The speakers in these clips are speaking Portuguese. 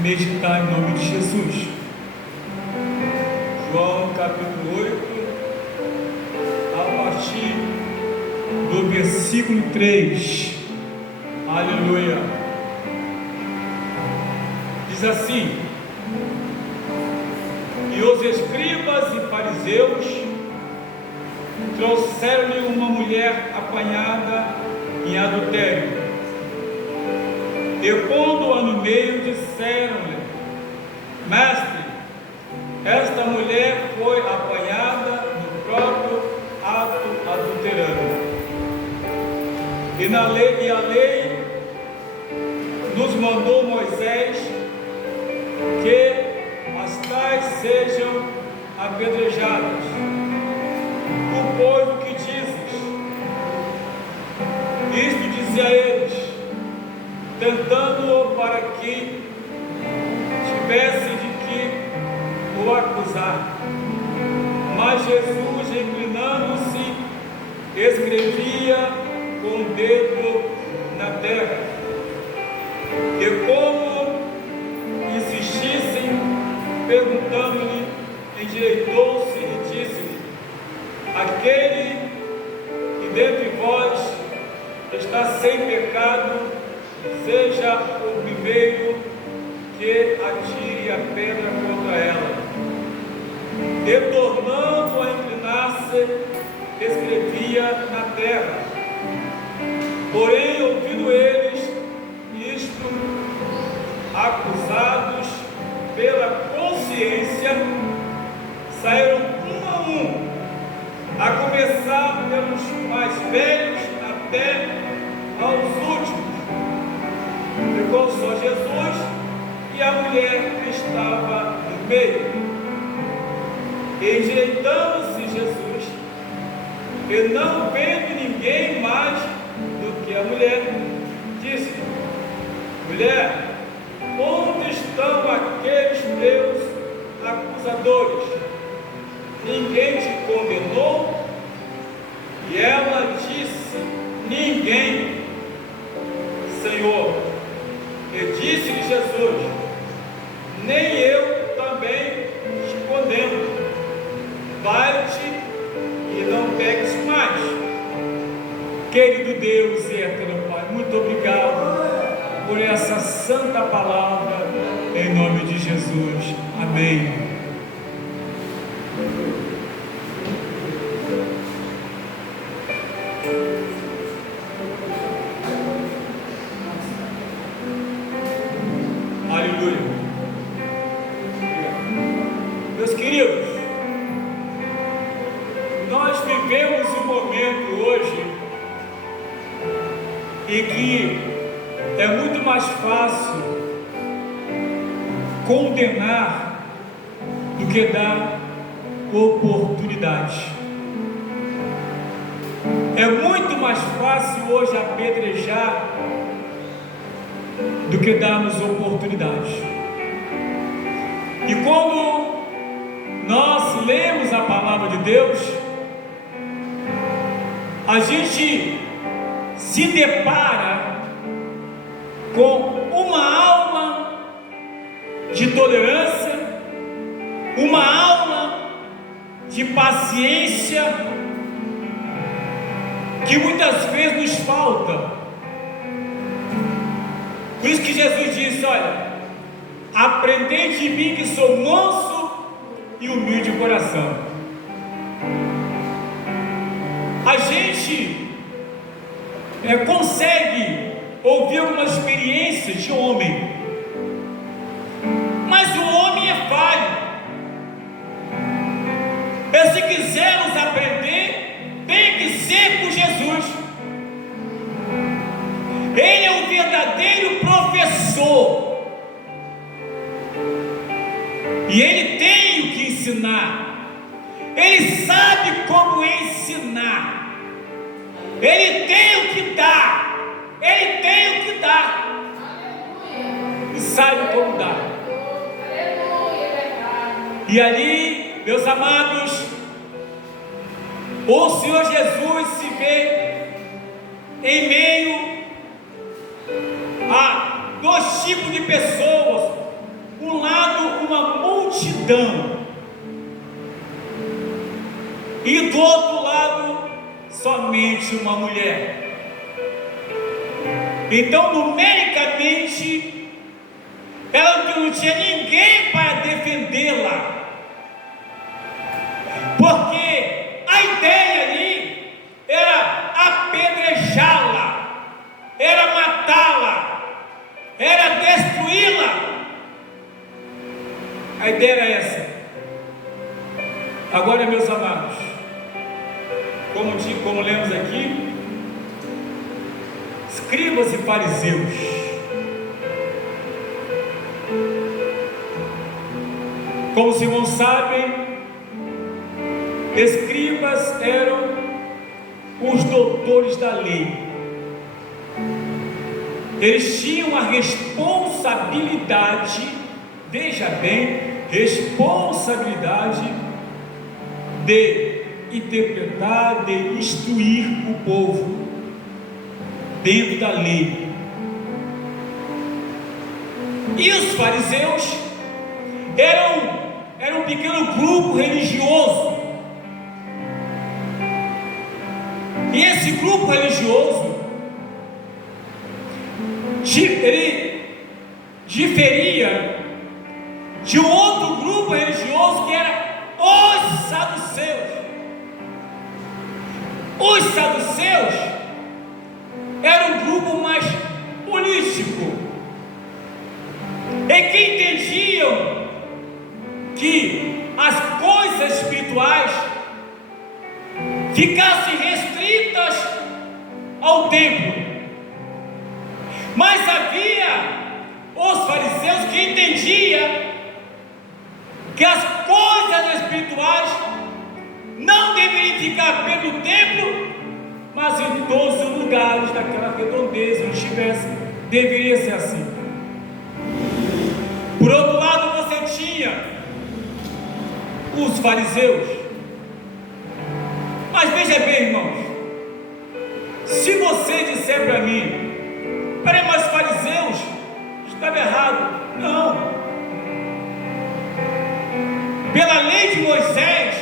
meditar em nome de Jesus. João capítulo 8, a partir do versículo 3. Aleluia. Diz assim: e os escribas e fariseus trouxeram-lhe uma mulher apanhada em adultério, e pondo-a no meio, disseram-lhe: mestre, esta mulher foi apanhada no próprio ato adulterando. E a lei nos mandou Moisés que as tais sejam apedrejadas. Tu, pois, o que dizes? Isto dizia a eles, tentando-o para que tivessem de que o acusar. Mas Jesus, inclinando-se, escrevia com o dedo na terra. E como insistissem, perguntando-lhe, endireitou-se e disse-lhe: aquele que dentre vós está sem pecado, seja o primeiro que atire a pedra contra ela. E tornando a inclinar-se, escrevia na terra. Porém, ouvindo eles isto, acusados pela consciência, saíram um, a começar pelos mais velhos até aos últimos. Ficou só Jesus e a mulher que estava no meio. Endireitando-se Jesus, e não vendo ninguém mais do que a mulher, disse: mulher, onde estão aqueles teus acusadores? Ninguém te condenou? E ela disse: ninguém, Senhor. E disse-lhe Jesus: nem eu também te condeno. Vai-te e não peques mais. Querido Deus e eterno Pai, muito obrigado por essa santa palavra, em nome de Jesus. Amém. Aleluia. Meus queridos, nós vivemos um momento hoje em que é muito mais fácil condenar do que dar oportunidade. É muito mais fácil hoje apedrejar do que darmos oportunidade. E quando nós lemos a palavra de Deus, a gente se depara com uma aula de tolerância, uma aula de paciência que muitas vezes nos falta. Por isso que Jesus disse: olha, aprendei de mim que sou manso e humilde de coração. A gente consegue ouvir algumas experiências de homem, mas o homem é falho. E se quisermos aprender, tem que ser com Jesus. Ele é o verdadeiro professor e ele tem o que ensinar. Ele sabe como ensinar. Ele tem o que dar. Ele tem o que dar. E sabe como dar. E ali, meus amados, o Senhor Jesus se vê em meio a dois tipos de pessoas multidão. E do outro lado, somente uma mulher. Então, numericamente, ela não tinha ninguém para defendê-la. Porque a ideia ali era apedrejá-la, era matá-la, era destruí-la. A ideia era essa. Agora, meus amados, como lemos aqui, escribas e fariseus, como os irmãos sabem, escribas eram os doutores da lei. Eles tinham a responsabilidade, veja bem, responsabilidade de interpretar, de instruir o povo dentro da lei. E os fariseus eram um pequeno grupo religioso. E esse grupo religioso, ele diferia de um outro grupo religioso que era os saduceus. Os saduceus eram um grupo mais político, e que entendiam que as coisas espirituais ficassem restritas ao templo. Mas havia os fariseus que entendiam que as coisas espirituais não deveriam ficar pelo templo, mas em todos os lugares daquela redondeza onde estivesse, deveria ser assim. Por outro lado, você tinha os fariseus. Mas veja bem, irmãos, se você disser para mim, peraí, mas fariseus estava errado. Não. Pela lei de Moisés,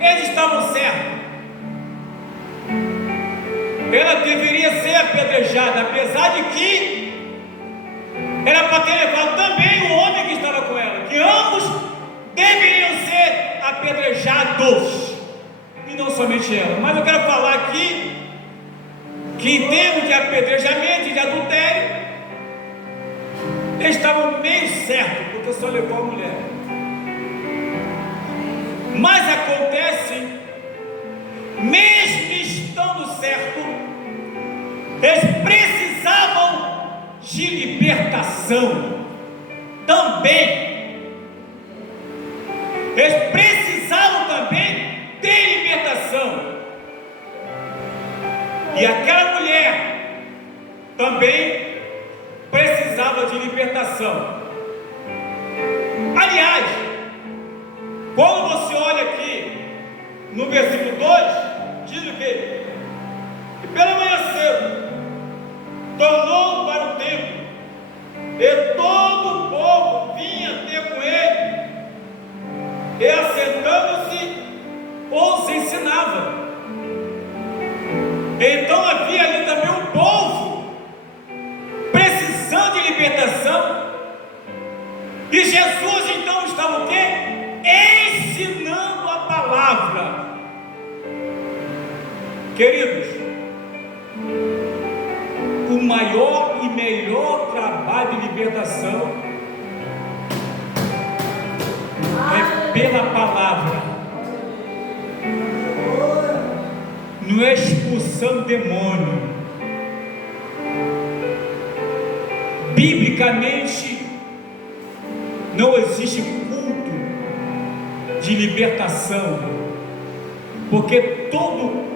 eles estavam certos. Ela deveria ser apedrejada, apesar de que era para ter levado também o homem que estava com ela, que ambos deveriam ser apedrejados, e não somente ela. Mas eu quero falar aqui que em termos de apedrejamento e de adultério, eles estavam meio certos, porque só levou a mulher. Mas acontece, mesmo estando certo, eles precisavam de libertação também. Eles precisavam também de libertação. E aquela mulher também precisava de libertação. Aliás, quando você olha aqui no versículo 2, diz o quê? E pela manhã cedo tornou para o templo, e todo o povo vinha ter com ele, e assentando-se os ensinava. Então havia ali também um povo precisando de libertação, e Jesus então estava o quê? Ensinando a palavra. Queridos, o maior e melhor trabalho de libertação é pela palavra. Não é expulsando demônio. Biblicamente, não existe culto de libertação, porque todo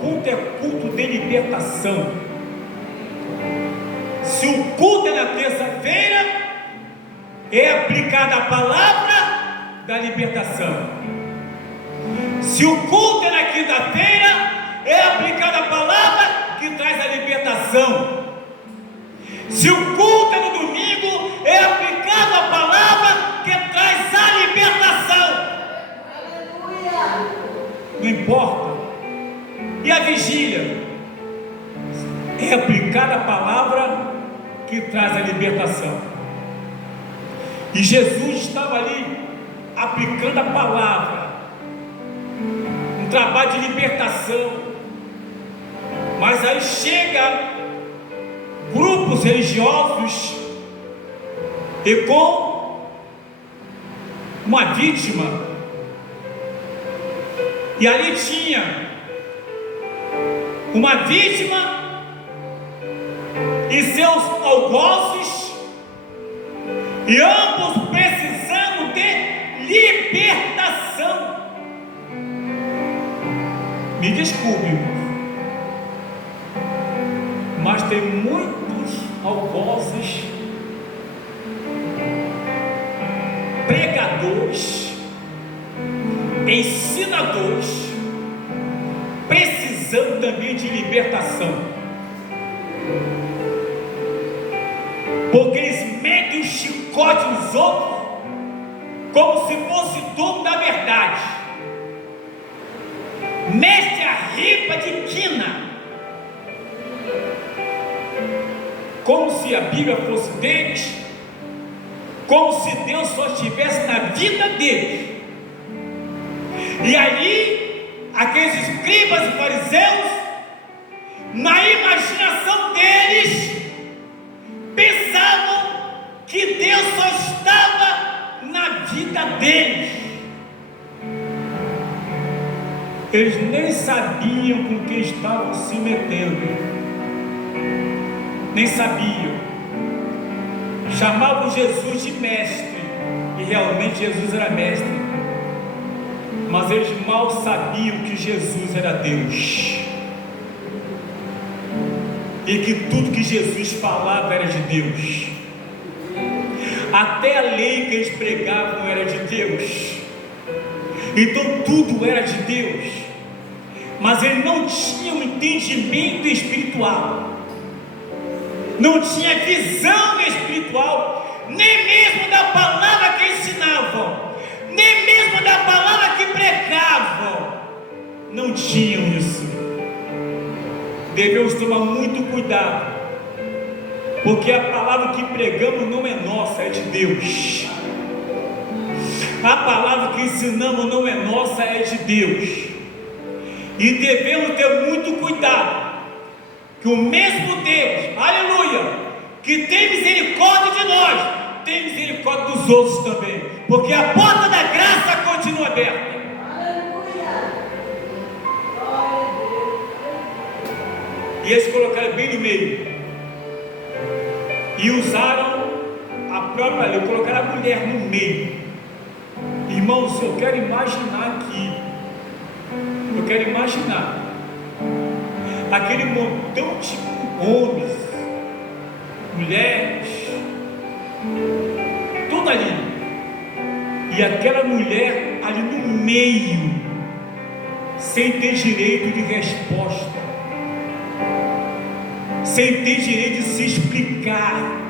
culto é culto de libertação. Se o culto é na terça-feira, é aplicada a palavra da libertação. Se o culto é na quinta-feira, é aplicada a palavra que traz a libertação. Se o culto é no domingo, é aplicada a palavra que traz a que traz a libertação. E Jesus estava ali aplicando a palavra, um trabalho de libertação. Mas aí chega grupos religiosos e com uma vítima, e ali tinha uma vítima e seus algozes, e ambos precisando de libertação. Me desculpe, mas tem muitos algozes, pregadores, ensinadores, precisando também de libertação, porque eles metem o chicote nos outros como se fosse dono da verdade, mete a ripa de quina, como se a Bíblia fosse deles, como se Deus só estivesse na vida deles. E aí, aqueles escribas e fariseus, na imaginação deles, pensavam que Deus só estava na vida deles. Eles nem sabiam com quem estavam se metendo, nem sabiam. Chamavam Jesus de mestre, e realmente Jesus era mestre, mas eles mal sabiam que Jesus era Deus, e que tudo que Jesus falava era de Deus. Até a lei que eles pregavam era de Deus, então tudo era de Deus, mas eles não tinham entendimento espiritual, não tinha visão espiritual, nem mesmo da palavra que ensinavam, nem mesmo da palavra que pregavam, não tinham isso. Devemos tomar muito cuidado, porque a palavra que pregamos não é nossa, é de Deus. A palavra que ensinamos não é nossa, é de Deus. E devemos ter muito cuidado, que o mesmo Deus, aleluia, que tem misericórdia de nós, tem misericórdia dos outros também, porque a porta da graça continua aberta. E eles colocaram bem no meio, e usaram a própria lei, colocaram a mulher no meio. Irmãos, eu quero imaginar aqui, eu quero imaginar aquele montão de homens, mulheres, tudo ali, e aquela mulher ali no meio, sem ter direito de resposta, sem ter direito de se explicar.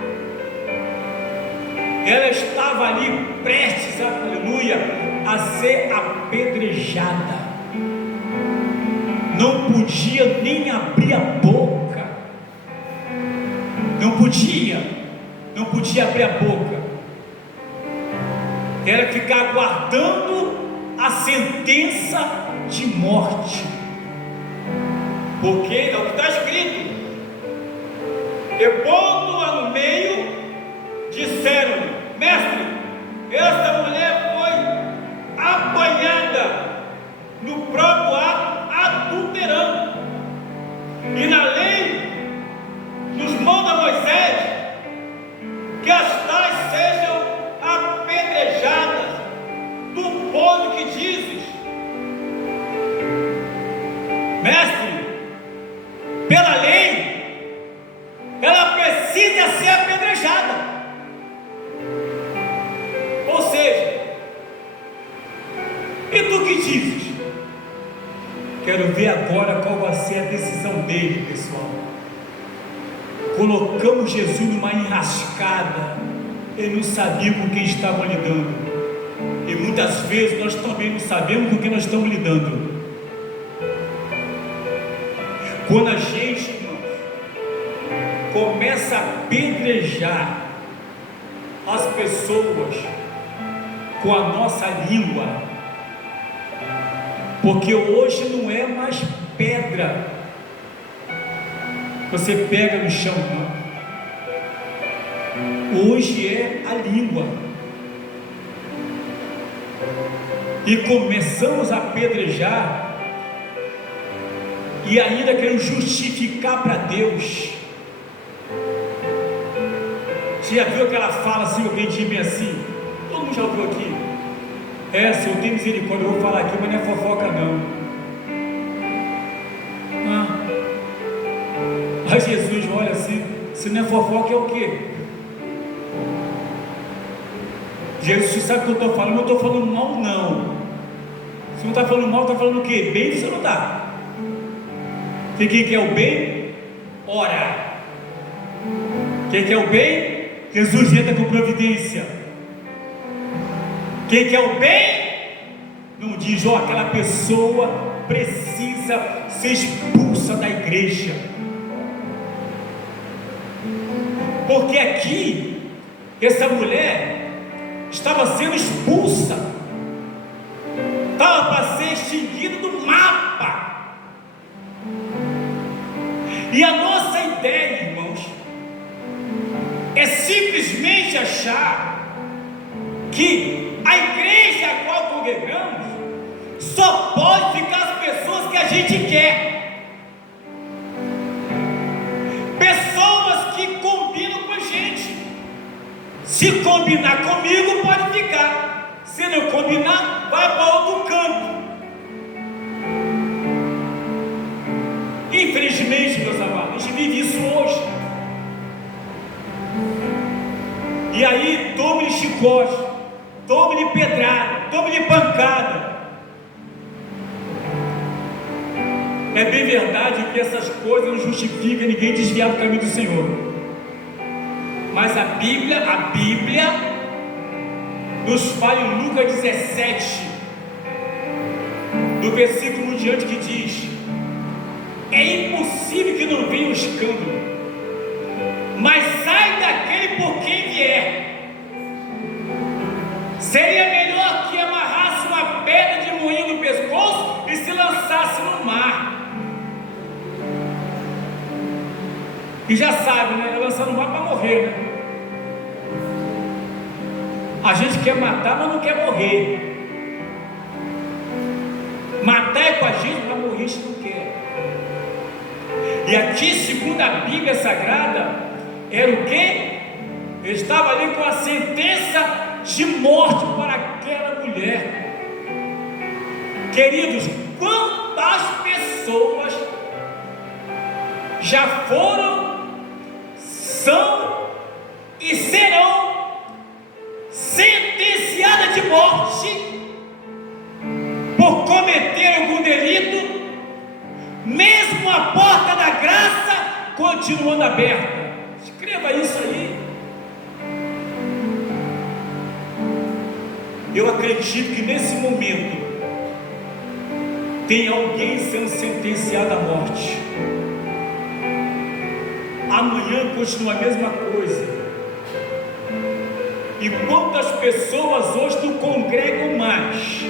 Ela estava ali prestes, aleluia, a ser apedrejada, não podia nem abrir a boca, não podia abrir a boca, era ficar aguardando a sentença de morte, porque é o que está escrito, e pondo-a no meio, disseram: mestre, essa mulher foi apanhada no próprio ato, adulterando, e na lei nos manda Moisés que as tais sejam apedrejadas. Tu, pois, o que dizes? Mestre, pela lei ela precisa ser apedrejada. Ou seja, e tu que dizes? Quero ver agora qual vai ser a decisão dele, pessoal. Colocamos Jesus numa enrascada, ele não sabia com quem estavam lidando, e muitas vezes nós também não sabemos com quem nós estamos lidando. Quando a gente, irmãos, começa a apedrejar as pessoas com a nossa língua, porque hoje não é mais pedra que você pega no chão, não. Hoje é a língua. E começamos a apedrejar e ainda queremos justificar para Deus. Você já viu aquela fala assim, alguém diz bem assim? Todo mundo já ouviu aqui? Senhor, tem misericórdia, eu vou falar aqui, mas não é fofoca não. Aí Jesus olha assim, se não é fofoca é o quê? Jesus sabe o que eu estou falando, eu não estou falando mal não. Se não está falando mal, está falando o quê? Bem você não está. Quem quer o bem? Ora. Quem quer o bem? Jesus entra com providência. Quem quer o bem? Não diz, aquela pessoa precisa ser expulsa da igreja. Porque aqui, essa mulher estava sendo expulsa, estava para ser extinguida do mapa. E a nossa ideia, irmãos, é simplesmente achar que a igreja a qual congregamos só pode ficar as pessoas que a gente quer, pessoas que combinam com a gente. Se combinar comigo, pode ficar. Se não combinar, vai para outro canto. Infelizmente, meus amados, a gente vive isso hoje. E aí, tome-lhe chicote, tome-lhe pedrada, tome-lhe pancada. É bem verdade que essas coisas não justificam ninguém desviar do caminho do Senhor. Mas a Bíblia nos fala em Lucas 17, do versículo em diante, que diz: é impossível que não venha o escândalo, mas sai daquele por quem vier. Seria melhor que amarrasse uma pedra de moinho no pescoço e se lançasse no mar. E já sabe, né? Lançar no mar para morrer, né? A gente quer matar, mas não quer morrer. Matar é com a gente, para morrer a gente não quer. E aqui, segundo a Bíblia Sagrada, era o quê? Ele estava ali com a sentença de morte para aquela mulher. Queridos, quantas pessoas já foram, são e serão sentenciadas de morte por cometer algum delito, mesmo a porta da graça continuando aberta. Escreva isso aí. Eu acredito que nesse momento tem alguém sendo sentenciado à morte. Amanhã continua a mesma coisa. E quantas pessoas hoje não congregam mais,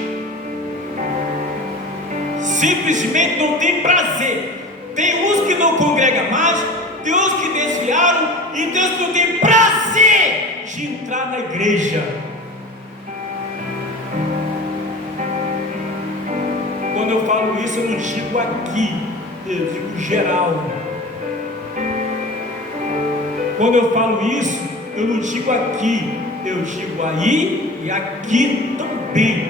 simplesmente não tem prazer. Tem uns que não congregam mais, tem uns que desviaram, e tem uns que não tem prazer de entrar na igreja. Quando eu falo isso, eu não digo aqui, eu digo geral. Quando eu falo isso, eu não digo aqui, eu digo aí e aqui também.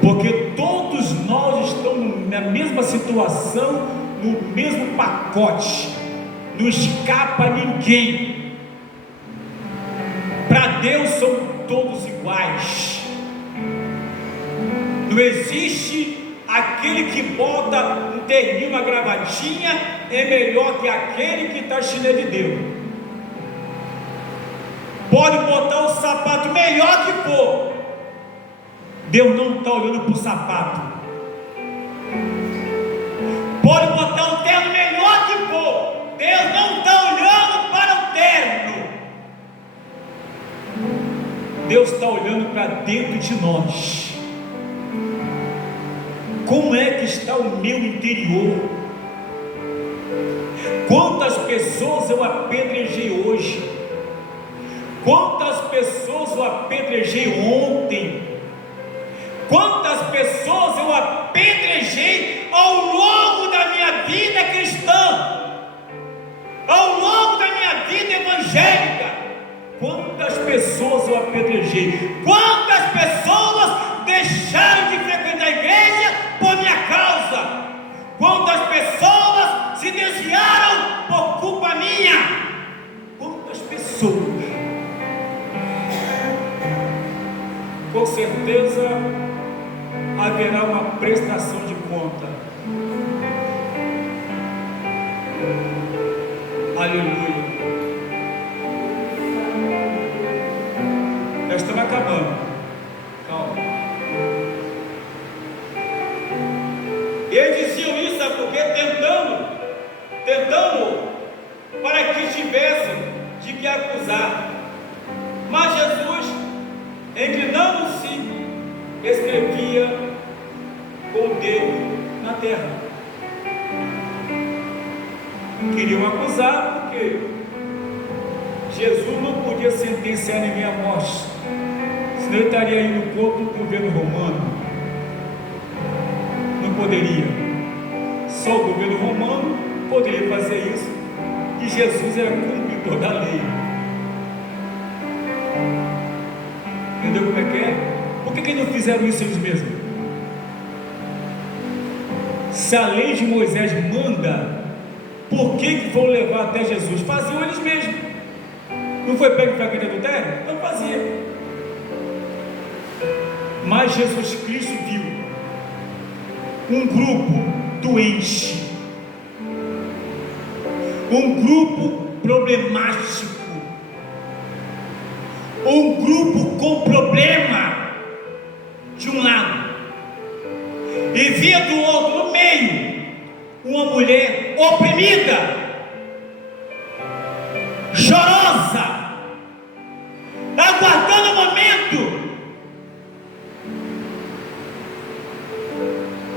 Porque todos nós estamos na mesma situação, no mesmo pacote. Não escapa ninguém. Para Deus são todos iguais. Não existe aquele que bota um terninho, uma gravatinha, é melhor que aquele que está chinelo de Deus. Pode botar o sapato melhor que for, Deus não está olhando para o sapato. Pode botar o terno melhor que for, Deus está olhando para dentro de nós. Como é que está o meu interior? Quantas pessoas eu apedrejei hoje? Quantas pessoas eu apedrejei ontem? Quantas pessoas eu apedrejei ao longo da minha vida cristã? Ao longo da minha vida evangélica? Quantas pessoas eu apedrejei? Quantas pessoas deixaram de frequentar a igreja por minha causa? Quantas pessoas se desviaram por culpa minha? Quantas pessoas? Com certeza haverá uma prestação de conta. Aleluia. Nós estamos acabando. Calma. E eles diziam isso, sabe por quê? Tentando para que tivessem de que acusar. Mas Jesus, inclinando-se, escrevia com o dedo na terra. Queriam acusar porque Jesus não podia sentenciar ninguém à morte, senão ele estaria indo contra o governo romano. Não poderia. Só o governo romano poderia fazer isso, e Jesus era cumpridor da lei. Entendeu como é que é? Por que não fizeram isso eles mesmos? Se a lei de Moisés manda, por que foram levar até Jesus? Faziam eles mesmos. Não foi pego em flagrante adultério? Não fazia. Mas Jesus Cristo viu um grupo doente, um grupo problemático, um grupo com problema de um lado, e via do outro, no meio, uma mulher oprimida, chorosa, aguardando o momento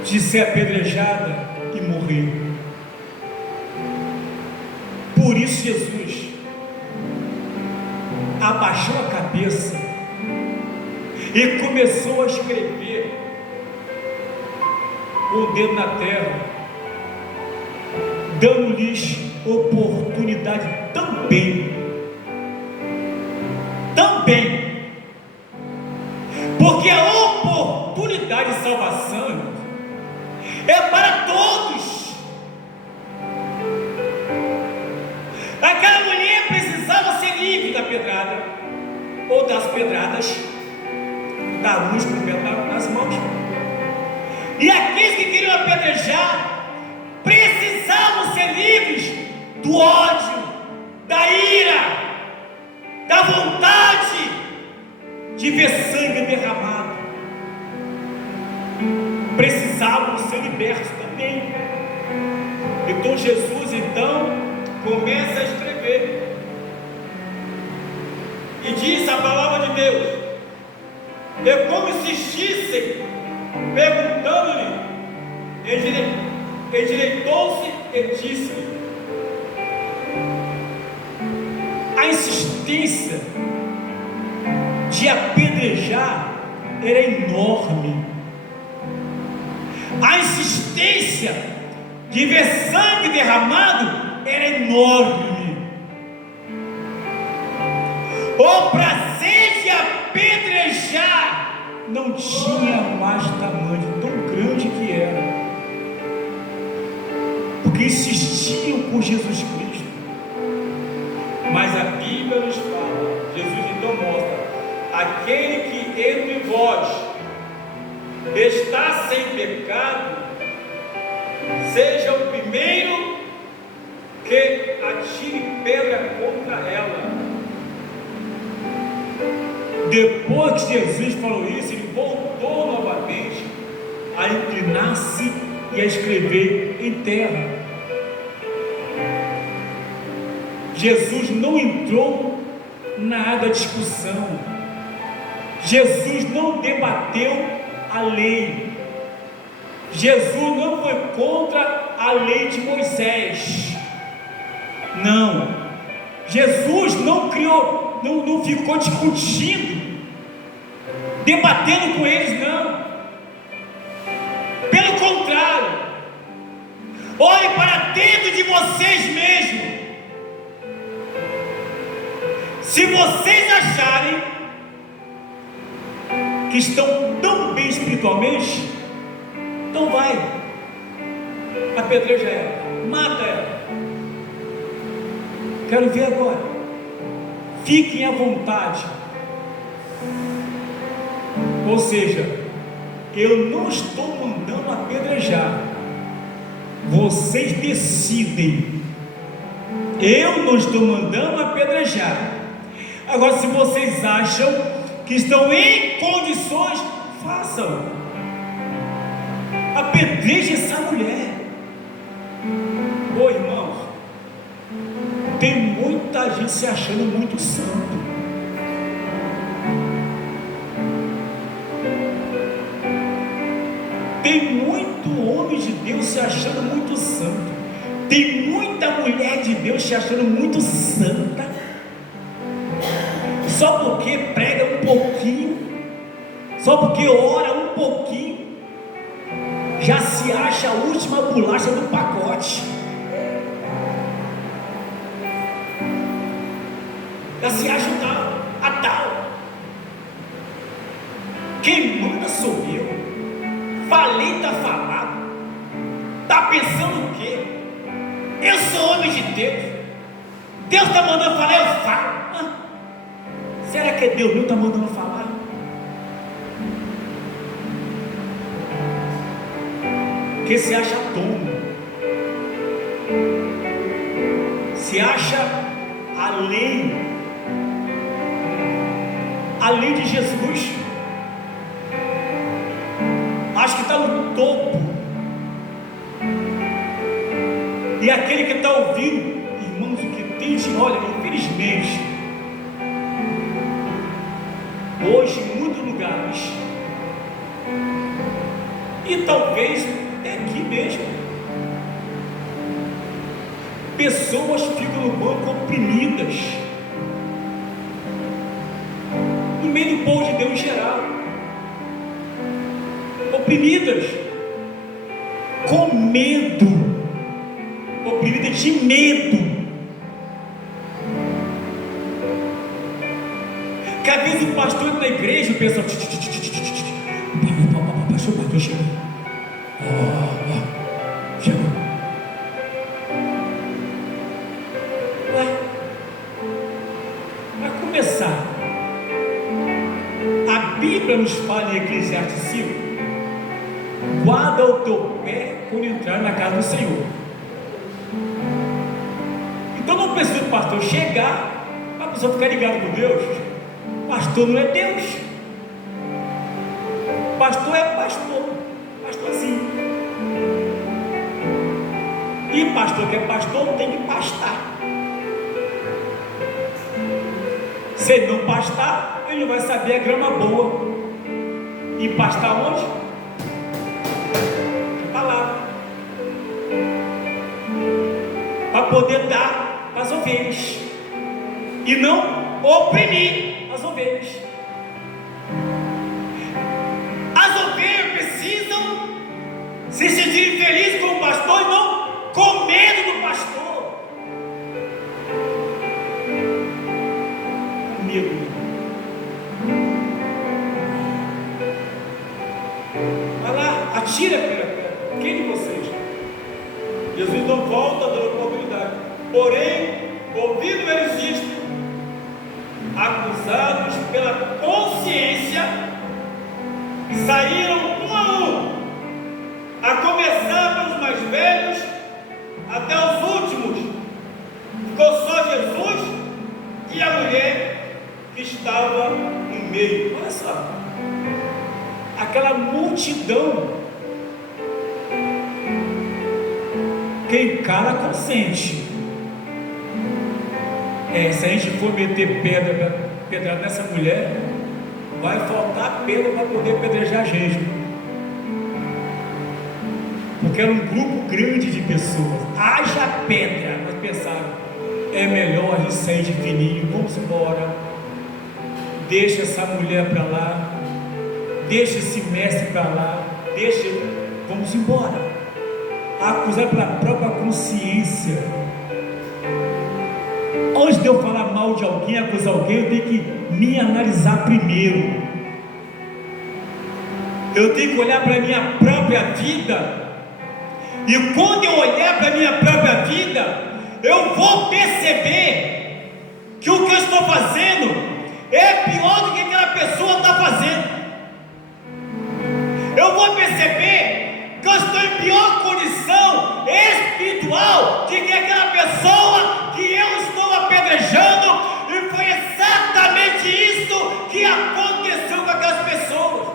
de ser apedrejada e morrer. Por isso Jesus abaixou a cabeça e começou a escrever com o dedo na terra, dando-lhes oportunidade também, porque a oportunidade de salvação é para todos. Aquela mulher precisava ser livre da pedrada, ou das pedradas da luz com o pé nas mãos, e aqueles que queriam apedrejar precisavam ser livres do ódio, da ira, da vontade de ver sangue derramado. Precisavam ser libertos também. Então Jesus começa a escrever e diz a palavra de Deus, é como insistissem, perguntando-lhe, endireitou-se e disse. A insistência de apedrejar era enorme. A insistência de ver sangue derramado era enorme. O prazer de apedrejar não tinha mais tamanho, tão grande que era, porque insistiam com Jesus Cristo. Mas a Bíblia nos fala, Jesus então mostra, aquele que entre vós está sem pecado, seja o primeiro que atire pedra contra ela. Depois que Jesus falou isso, ele voltou novamente a inclinar-se e a escrever em terra. Jesus não entrou na discussão. Jesus não debateu a lei. Jesus não foi contra a lei de Moisés. Não. Jesus não criou, não ficou discutindo, debatendo com eles, não. Pelo contrário, olhe para dentro de vocês mesmos. Se vocês acharem que estão tão bem espiritualmente, então vai, apedreja ela, mata ela. Quero ver agora. Fiquem à vontade. Ou seja, eu não estou mandando apedrejar, vocês decidem. Eu não estou mandando apedrejar. Agora, se vocês acham que estão em condições, façam. Apedreje essa mulher. Ô irmãos, tem muita gente se achando muito santo. Tem muito homem de Deus se achando muito santo. Tem muita mulher de Deus se achando muito santa. Só porque prega um pouquinho, só porque ora um pouquinho, já se acha a última bolacha do pacote. Já se acha a tal. Quem manda sou eu. Falei, está falado. Está pensando o quê? Eu sou homem de Deus. Deus está mandando falar, eu falo. Será que é Deus não está mandando falar? Porque se acha tomo, se acha a lei de Jesus, acho que está no topo. E aquele que está ouvindo, irmãos, o que tem de, olha, infelizmente, hoje em muitos lugares, e talvez é aqui mesmo, pessoas ficam no banco oprimidas, no meio do povo de Deus em geral, oprimidas, com medo, oprimidas de medo. Que às vezes o pastor entra na igreja e pensa, pastor chegou, chegou. Para começar, a Bíblia nos fala em Eclesiastes 5, guarda o teu pé quando entrar na casa do Senhor. Então não precisa o pastor chegar para a pessoa ficar ligada com Deus. Pastor não é Deus. Pastor é pastor, pastorzinho. E pastor que é pastor tem que pastar. Se ele não pastar, ele não vai saber a grama boa. E pastar onde? Na palavra. Para poder dar para as ovelhas. E não oprimir as ovelhas. As ovelhas precisam se sentirem felizes com o pastor e não com medo do pastor. Com medo. Vai lá, atira quem de vocês? Jesus não volta dando oportunidade. Porém, ouvindo eles isto, acusados pela consciência, saíram um a um, a começar pelos mais velhos até os últimos. Ficou só Jesus e a mulher que estava no meio. Olha só, aquela multidão. Quem cala consente. Se a gente for meter pedra nessa mulher, vai faltar pedra para poder apedrejar a gente, porque era um grupo grande de pessoas, haja pedra. Mas pensaram, é melhor a gente sair de fininho, vamos embora, deixa essa mulher para lá, deixa esse mestre para lá, vamos embora. Acusar pela própria consciência. Antes de eu falar mal de alguém, acusar alguém, eu tenho que me analisar primeiro. Eu tenho que olhar para a minha própria vida, e quando eu olhar para a minha própria vida, eu vou perceber que o que eu estou fazendo é pior do que aquela pessoa está fazendo. Eu vou perceber que eu estou em pior condição espiritual do que aquela pessoa que eu estou apedrejando, e foi exatamente isso que aconteceu com aquelas pessoas.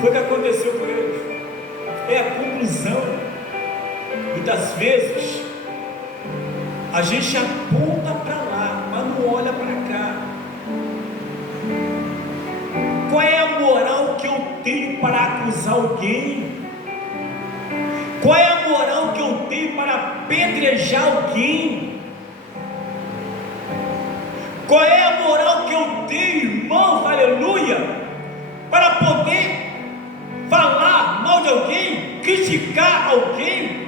Foi o que aconteceu com eles. É a conclusão. Muitas vezes a gente aponta para lá, mas não olha para cá. Qual é a moral que eu tenho para acusar alguém? Qual é a moral que eu tenho para apedrejar alguém? Qual é a moral que eu tenho, irmãos, aleluia, para poder falar mal de alguém, criticar alguém?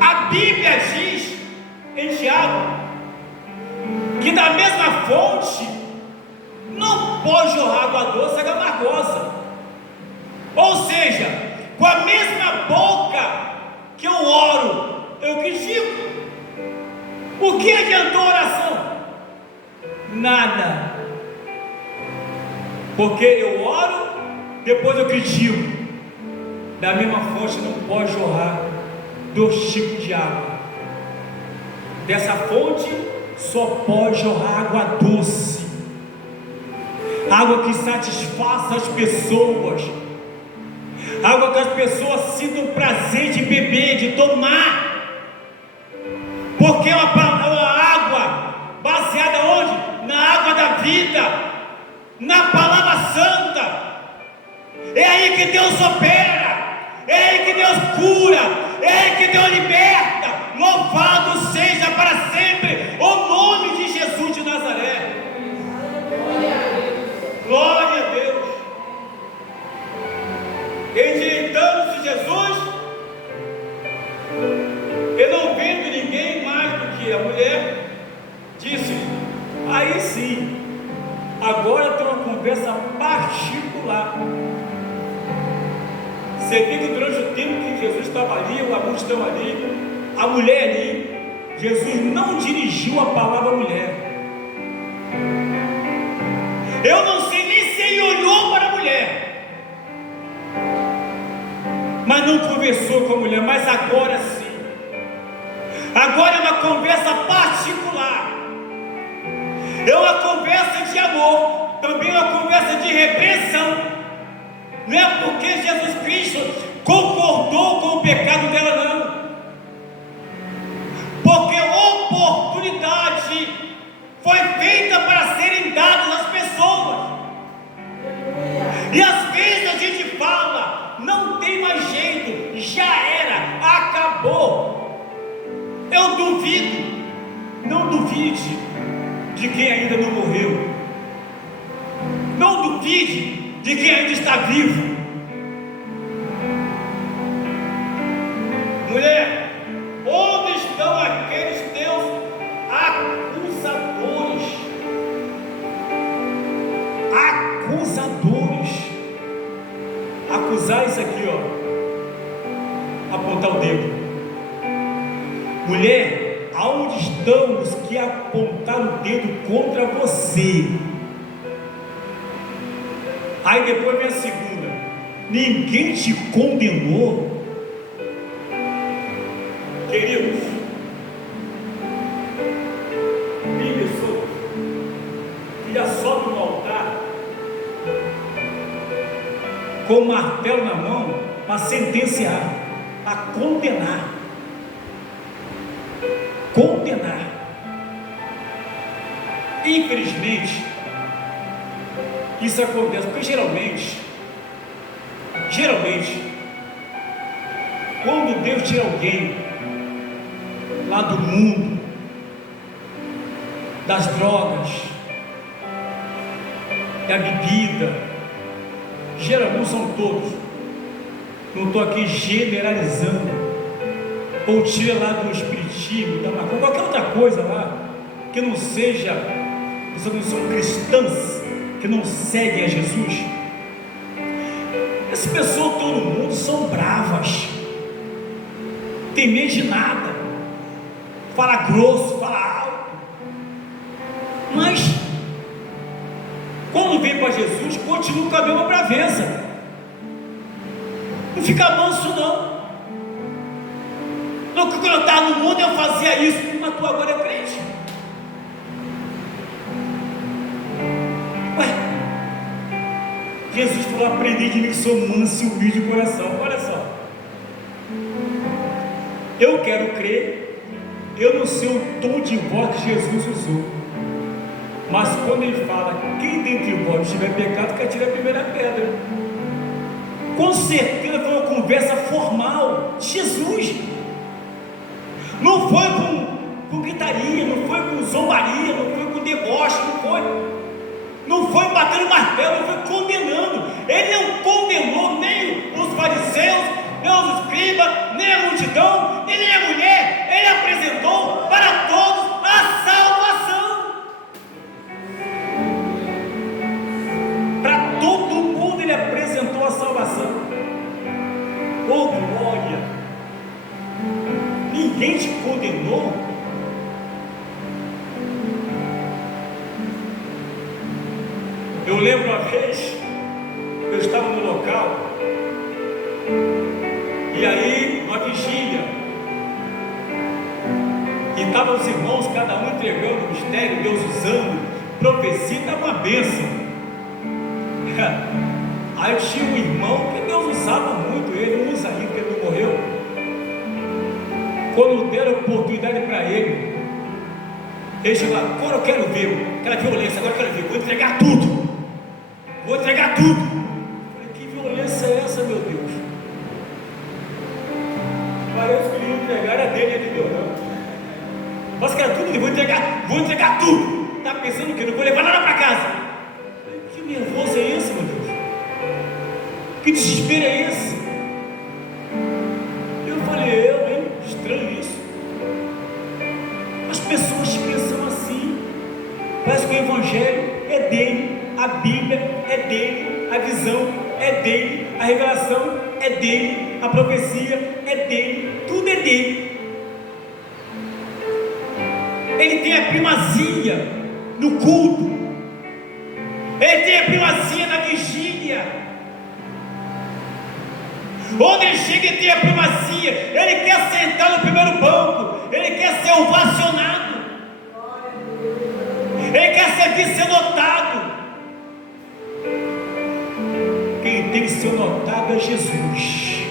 A Bíblia diz em Tiago que da mesma fonte não pode jorrar água doce, água amargosa. Ou seja, com a mesma boca que eu oro, eu critico. O que adiantou a oração? Nada. Porque eu oro, depois eu critico. Da mesma fonte não pode jorrar 2 tipos de água. Dessa fonte só pode jorrar água doce, água que satisfaça as pessoas, água que as pessoas sintam prazer de beber, de tomar, porque é uma água baseada onde? Na água da vida, na palavra santa. É aí que Deus opera, é aí que Deus cura, é aí que Deus liberta. Louvado seja para sempre o nome de Jesus de Nazaré. Glória a Deus. Endireitando-se Jesus, e não vendo ninguém mais do que a mulher, disse: aí sim, agora tem uma conversa particular. Você vê que durante o tempo que Jesus estava ali, os alunos estão ali, a mulher ali, Jesus não dirigiu a palavra à mulher. Eu não sei nem se ele olhou para a mulher, mas não conversou com a mulher. Mas agora sim, agora é uma conversa particular, é uma conversa de amor, também é uma conversa de repreensão. Não é porque Jesus Cristo concordou com o pecado dela, não, porque oportunidade foi feita para serem dadas às pessoas. E às vezes a gente fala, não tem mais jeito, já era, acabou. Eu duvido, não duvide de quem ainda não morreu, não duvide de quem ainda está vivo. Mulher, onde estão aqueles teus acusadores? Acusadores. Acusar isso aqui, ó, apontar o dedo. Mulher, aonde estão os que apontaram o dedo contra você? Aí depois vem a segunda: ninguém te condenou? Queridos, tem pessoas que já sobem no altar com o martelo na mão para sentenciar, para condenar. Infelizmente, isso acontece porque geralmente, quando Deus tira alguém lá do mundo, das drogas, da bebida, geralmente são todos, não estou aqui generalizando, ou tira lá do espiritismo, da maconha, qualquer outra coisa lá, que não seja, pessoas que não são cristãs, que não seguem a Jesus. Essas pessoas, todo mundo, são bravas, tem medo de nada, fala grosso, fala alto, mas quando vem para Jesus, continua com a mesma braveza, não fica manso não. Quando eu estava no mundo eu fazia isso, mas tu agora é crente. Jesus falou: aprendi de mim que sou manso e humilde de coração. Olha só, eu quero crer, eu não sei o tom de voz que Jesus usou, mas quando ele fala: quem dentre vós tiver pecado, que atire a primeira pedra, com certeza foi uma conversa formal de Jesus, não foi com gritaria, não foi com zombaria, não foi com deboche, não foi batendo martelo, não foi condenando. Ele não condenou nem os fariseus, nem os escribas, nem a multidão, e nem a mulher. Ele apresentou para todos a salvação. Para todo mundo ele apresentou a salvação. Oh glória! Ninguém te condenou. Eu lembro uma vez, eu estava no local, e aí, uma vigília, e estavam os irmãos, cada um entregando o mistério, Deus usando, profecia, estava uma bênção. Aí tinha um irmão que Deus usava muito, ele usa ainda, porque ele não morreu. Quando deram oportunidade para ele chegou lá: agora eu quero ver, aquela violência, agora eu quero ver, vou entregar tudo. Vou entregar tudo. Eu falei: que violência é essa, meu Deus? Parece que ele ia entregar, era dele, é de Deus, não. Mas que era tudo, eu vou entregar tudo. Está pensando o quê? Não vou levar nada para casa. Eu falei: que nervoso é esse, meu Deus? Que desespero é esse? Eu falei: estranho isso. As pessoas pensam assim, parece que o Evangelho é dele, a Bíblia é dele, a visão é dele, a revelação é dele, a profecia é dele, tudo é dele. Ele tem a primazia no culto, ele tem a primazia na vigília. Onde ele chega, ele tem a primazia. Ele quer sentar no primeiro banco, ele quer ser ovacionado, ele quer ser notado. Quem tem que ser notado é Jesus.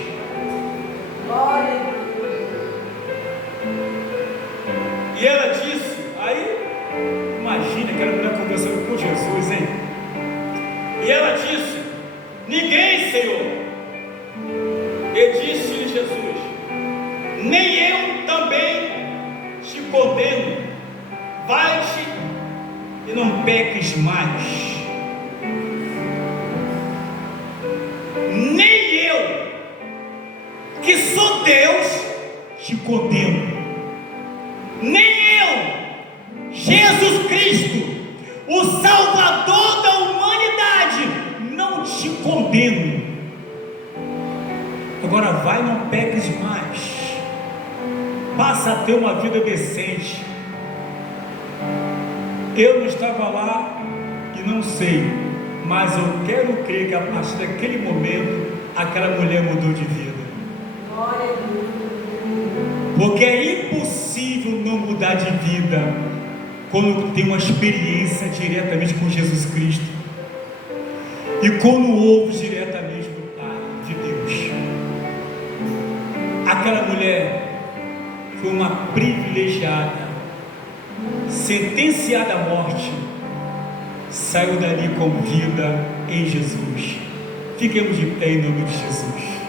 E ela disse, aí, imagina aquela mulher conversando com Jesus, hein? E ela disse: ninguém, Senhor. E disse-lhe Jesus: nem eu também te condeno, vai-te e não peques mais. Nem eu, que sou Deus, te condeno. Nem eu, Jesus Cristo, o Salvador da humanidade, não te condeno. Agora vai, não peques mais, passa a ter uma vida decente. Eu não estava lá e não sei, mas eu quero crer que a partir daquele momento aquela mulher mudou de vida. Porque é impossível não mudar de vida quando tem uma experiência diretamente com Jesus Cristo e quando ouve diretamente do Pai de Deus. Aquela mulher foi uma privilegiada, sentenciada à morte, saiu dali com vida em Jesus. Fiquemos de pé em nome de Jesus.